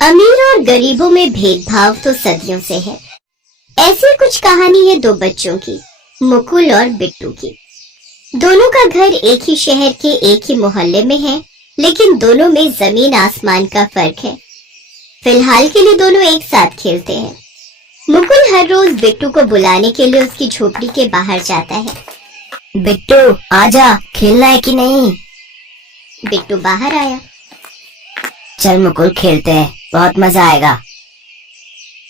अमीर और गरीबों में भेदभाव तो सदियों से है। ऐसी कुछ कहानी है दो बच्चों की, मुकुल और बिट्टू की। दोनों का घर एक ही शहर के एक ही मोहल्ले में है, लेकिन दोनों में जमीन आसमान का फर्क है। फिलहाल के लिए दोनों एक साथ खेलते हैं। मुकुल हर रोज बिट्टू को बुलाने के लिए उसकी झोपड़ी के बाहर जाता है। बिट्टू आजा, खेलना है कि नहीं? बिट्टू बाहर आया। चल मुकुल, खेलते हैं, बहुत मजा आएगा।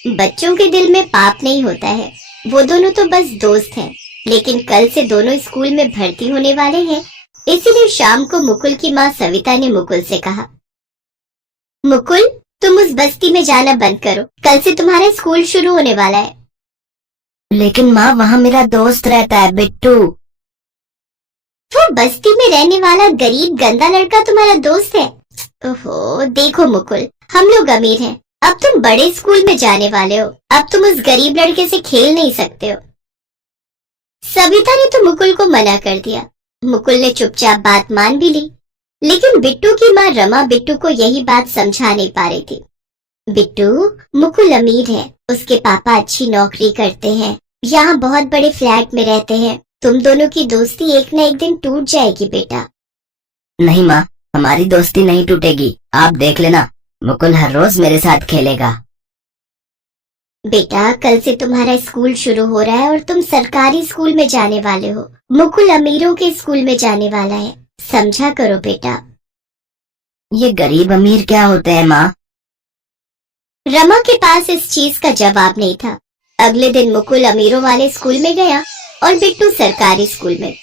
बच्चों के दिल में पाप नहीं होता है, वो दोनों तो बस दोस्त हैं। लेकिन कल से दोनों स्कूल में भर्ती होने वाले हैं, इसीलिए शाम को मुकुल की माँ सविता ने मुकुल से कहा, मुकुल तुम उस बस्ती में जाना बंद करो, कल से तुम्हारा स्कूल शुरू होने वाला है। लेकिन माँ, वहाँ मेरा दोस्त रहता है बिट्टू। वो बस्ती में रहने वाला गरीब गंदा लड़का तुम्हारा दोस्त है? ओहो, देखो मुकुल, हम लोग अमीर हैं, अब तुम बड़े स्कूल में जाने वाले हो, अब तुम उस गरीब लड़के से खेल नहीं सकते हो। सविता ने तो मुकुल को मना कर दिया। मुकुल ने चुपचाप बात मान भी ली, लेकिन बिट्टू की माँ रमा बिट्टू को यही बात समझा नहीं पा रही थी। बिट्टू, मुकुल अमीर है, उसके पापा अच्छी नौकरी करते हैं, यहाँ बहुत बड़े फ्लैट में रहते हैं, तुम दोनों की दोस्ती एक न एक दिन टूट जाएगी बेटा। नहीं माँ, हमारी दोस्ती नहीं टूटेगी, आप देख लेना, मुकुल हर रोज मेरे साथ खेलेगा। बेटा, कल से तुम्हारा स्कूल शुरू हो रहा है और तुम सरकारी स्कूल में जाने वाले हो। मुकुल अमीरों के स्कूल में जाने वाला है, समझा करो बेटा। ये गरीब अमीर क्या होते हैं माँ? रमा के पास इस चीज का जवाब नहीं था। अगले दिन मुकुल अमीरों वाले स्कूल में गया और बिट्टू सरकारी स्कूल में।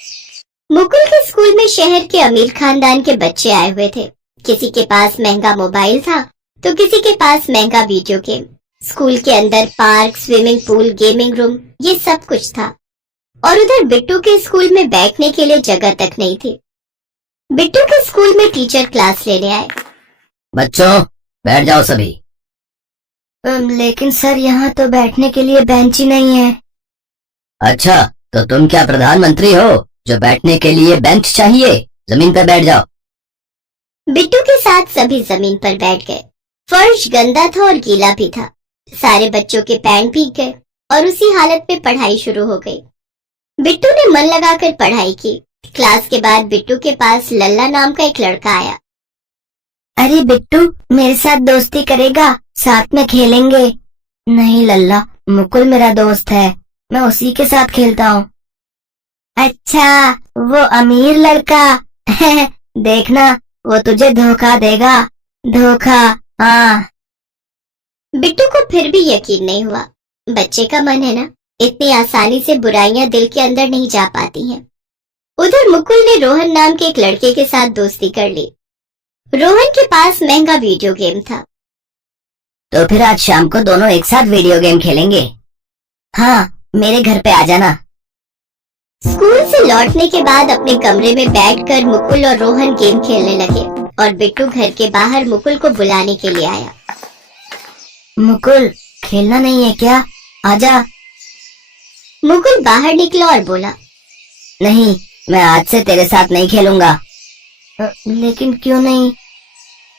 मुकुल के स्कूल में शहर के अमीर खानदान के बच्चे आए हुए थे। किसी के पास महंगा मोबाइल था तो किसी के पास महंगा वीडियो गेम। स्कूल के अंदर park, swimming pool, gaming room, ये सब कुछ था। और उधर बिट्टू के स्कूल में बैठने के लिए जगह तक नहीं थी। बिट्टू के स्कूल में टीचर क्लास लेने आए। बच्चों बैठ जाओ सभी। लेकिन सर, यहाँ तो बैठने के लिए बेंच ही नहीं है। अच्छा, तो तुम क्या प्रधानमंत्री हो जो बैठने के लिए बेंच चाहिए? जमीन पर बैठ जाओ। बिट्टू के साथ सभी जमीन पर बैठ गए। फर्श गंदा था और गीला भी था। सारे बच्चों के पैंट भीग गए और उसी हालत में पढ़ाई शुरू हो गई। बिट्टू ने मन लगाकर पढ़ाई की। क्लास के बाद बिट्टू के पास लल्ला नाम का एक लड़का आया। अरे बिट्टू, मेरे साथ दोस्ती करेगा? साथ में खेलेंगे। नहीं लल्ला, मुकुल मेरा दोस्त है, मैं उसी के साथ खेलता हूँ। अच्छा, वो अमीर लड़का देखना, वो तुझे धोखा देगा। धोखा? हाँ। बिट्टू को फिर भी यकीन नहीं हुआ। बच्चे का मन है ना, इतनी आसानी से बुराइयां दिल के अंदर नहीं जा पाती हैं। उधर मुकुल ने रोहन नाम के एक लड़के के साथ दोस्ती कर ली। रोहन के पास महंगा वीडियो गेम था। तो फिर आज शाम को दोनों एक साथ वीडियो गेम खेलेंगे। हाँ, मेरे घर पे आ जाना। स्कूल से लौटने के बाद अपने कमरे में बैठकर मुकुल और रोहन गेम खेलने लगे और बिट्टू घर के बाहर मुकुल को बुलाने के लिए आया। मुकुल, खेलना नहीं है क्या? आजा। मुकुल बाहर निकला और बोला, नहीं, मैं आज से तेरे साथ नहीं खेलूंगा। लेकिन क्यों नहीं?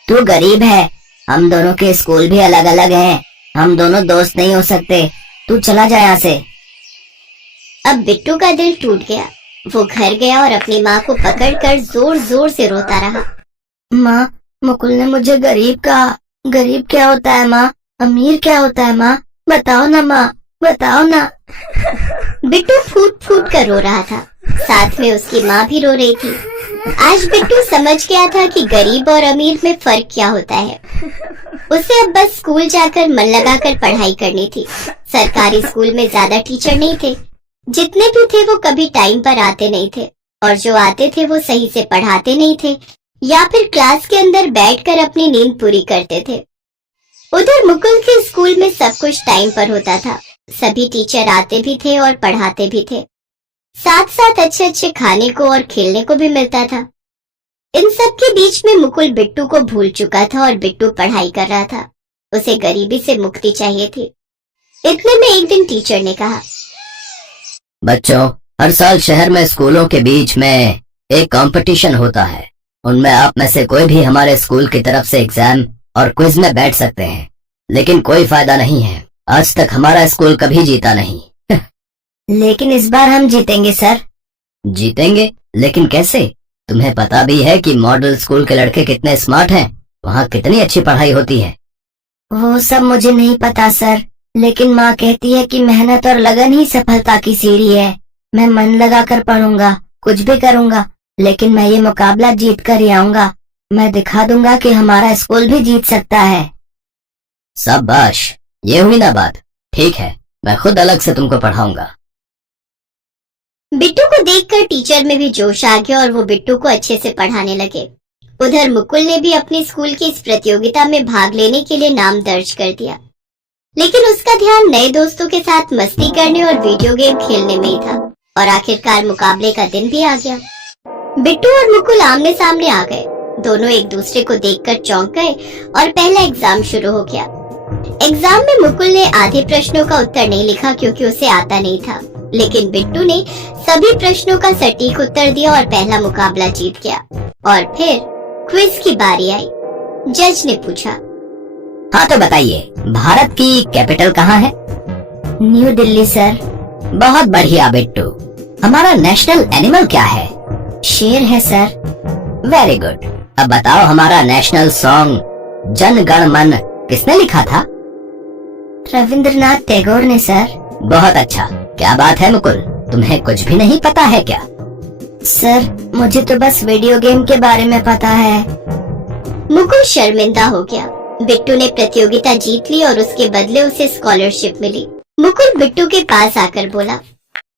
तू गरीब है, हम दोनों के स्कूल भी अलग अलग हैं, हम दोनों दोस्त नहीं हो सकते, तू चला जा यहाँ से। अब बिट्टू का दिल टूट गया। वो घर गया और अपनी माँ को पकड़कर जोर जोर से रोता रहा। माँ, मुकुल ने मुझे गरीब कहा। गरीब क्या होता है माँ? अमीर क्या होता है माँ? बताओ ना माँ, बताओ ना। बिट्टू फूट फूट कर रो रहा था, साथ में उसकी माँ भी रो रही थी। आज बिट्टू समझ गया था कि गरीब और अमीर में फर्क क्या होता है। उसे अब बस स्कूल जाकर मन लगाकर पढ़ाई करनी थी। सरकारी स्कूल में ज्यादा टीचर नहीं थे, जितने भी थे वो कभी टाइम पर आते नहीं थे, और जो आते थे वो सही से पढ़ाते नहीं थे या फिर क्लास के अंदर बैठकर अपनी नींद पूरी करते थे। उधर मुकुल के स्कूल में सब कुछ टाइम पर होता था। सभी टीचर आते भी थे और पढ़ाते भी थे, साथ साथ अच्छे अच्छे खाने को और खेलने को भी मिलता था। इन सब के बीच में मुकुल बिट्टू को भूल चुका था और बिट्टू पढ़ाई कर रहा था। उसे गरीबी से मुक्ति चाहिए थी। इतने में एक दिन टीचर ने कहा, बच्चों, हर साल शहर में स्कूलों के बीच में एक कंपटीशन होता है। उनमें आप में से कोई भी हमारे स्कूल की तरफ से एग्जाम और क्विज में बैठ सकते हैं, लेकिन कोई फायदा नहीं है। आज तक हमारा स्कूल कभी जीता नहीं। लेकिन इस बार हम जीतेंगे सर। जीतेंगे? लेकिन कैसे? तुम्हें पता भी है कि मॉडल स्कूल के लड़के कितने स्मार्ट हैं, वहाँ कितनी अच्छी पढ़ाई होती है। वो सब मुझे नहीं पता सर, लेकिन माँ कहती है कि मेहनत और लगन ही सफलता की सीढ़ी है। मैं मन लगाकर पढ़ूंगा, कुछ भी करूंगा, लेकिन मैं ये मुकाबला जीत कर ही आऊंगा। मैं दिखा दूंगा कि हमारा स्कूल भी जीत सकता है। शाबाश, ये हुई ना बात। ठीक है, मैं खुद अलग से तुमको पढ़ाऊंगा। बिट्टू को देखकर टीचर में भी जोश आ गया और वो बिट्टू को अच्छे से पढ़ाने लगे। उधर मुकुल ने भी अपने स्कूल की इस प्रतियोगिता में भाग लेने के लिए नाम दर्ज कर दिया, लेकिन उसका ध्यान नए दोस्तों के साथ मस्ती करने और वीडियो गेम खेलने में ही था। और आखिरकार मुकाबले का दिन भी आ गया। बिट्टू और मुकुल आमने सामने आ गए। दोनों एक दूसरे को देखकर चौंक गए और पहला एग्जाम शुरू हो गया। एग्जाम में मुकुल ने आधे प्रश्नों का उत्तर नहीं लिखा क्योंकि उसे आता नहीं था, लेकिन बिट्टू ने सभी प्रश्नों का सटीक उत्तर दिया और पहला मुकाबला जीत गया। और फिर क्विज की बारी आई। जज ने पूछा, हाँ तो बताइए, भारत की कैपिटल कहाँ है? New Delhi sir. बहुत बढ़िया बिट्टू। हमारा नेशनल एनिमल क्या है? शेर है सर। Very good. अब बताओ, हमारा नेशनल सॉन्ग जन गण मन किसने लिखा था? रविंद्रनाथ टैगोर ने सर। बहुत अच्छा। क्या बात है मुकुल, तुम्हें कुछ भी नहीं पता है क्या? सर, मुझे तो बस वीडियो गेम के बारे में पता है। मुकुल शर्मिंदा हो गया। बिट्टू ने प्रतियोगिता जीत ली और उसके बदले उसे स्कॉलरशिप मिली। मुकुल बिट्टू के पास आकर बोला,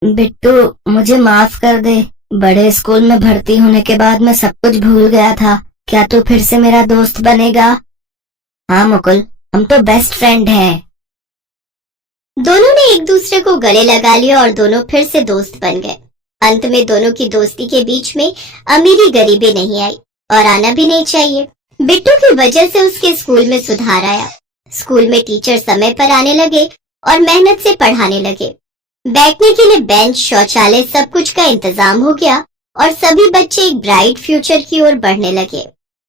बिट्टू मुझे माफ कर दे। बड़े स्कूल में भर्ती होने के बाद मैं सब कुछ भूल गया था। क्या तू फिर से मेरा दोस्त बनेगा? हाँ मुकुल, हम तो बेस्ट फ्रेंड हैं। दोनों ने एक दूसरे को गले लगा लिया और दोनों फिर से दोस्त बन गए। अंत में दोनों की दोस्ती के बीच में अमीरी गरीबी नहीं आई और आना भी नहीं चाहिए। बिट्टू की वजह से उसके स्कूल में सुधार आया। स्कूल में टीचर समय पर आने लगे और मेहनत से पढ़ाने लगे। बैठने के लिए बेंच, शौचालय, सब कुछ का इंतजाम हो गया और सभी बच्चे एक ब्राइट फ्यूचर की ओर बढ़ने लगे।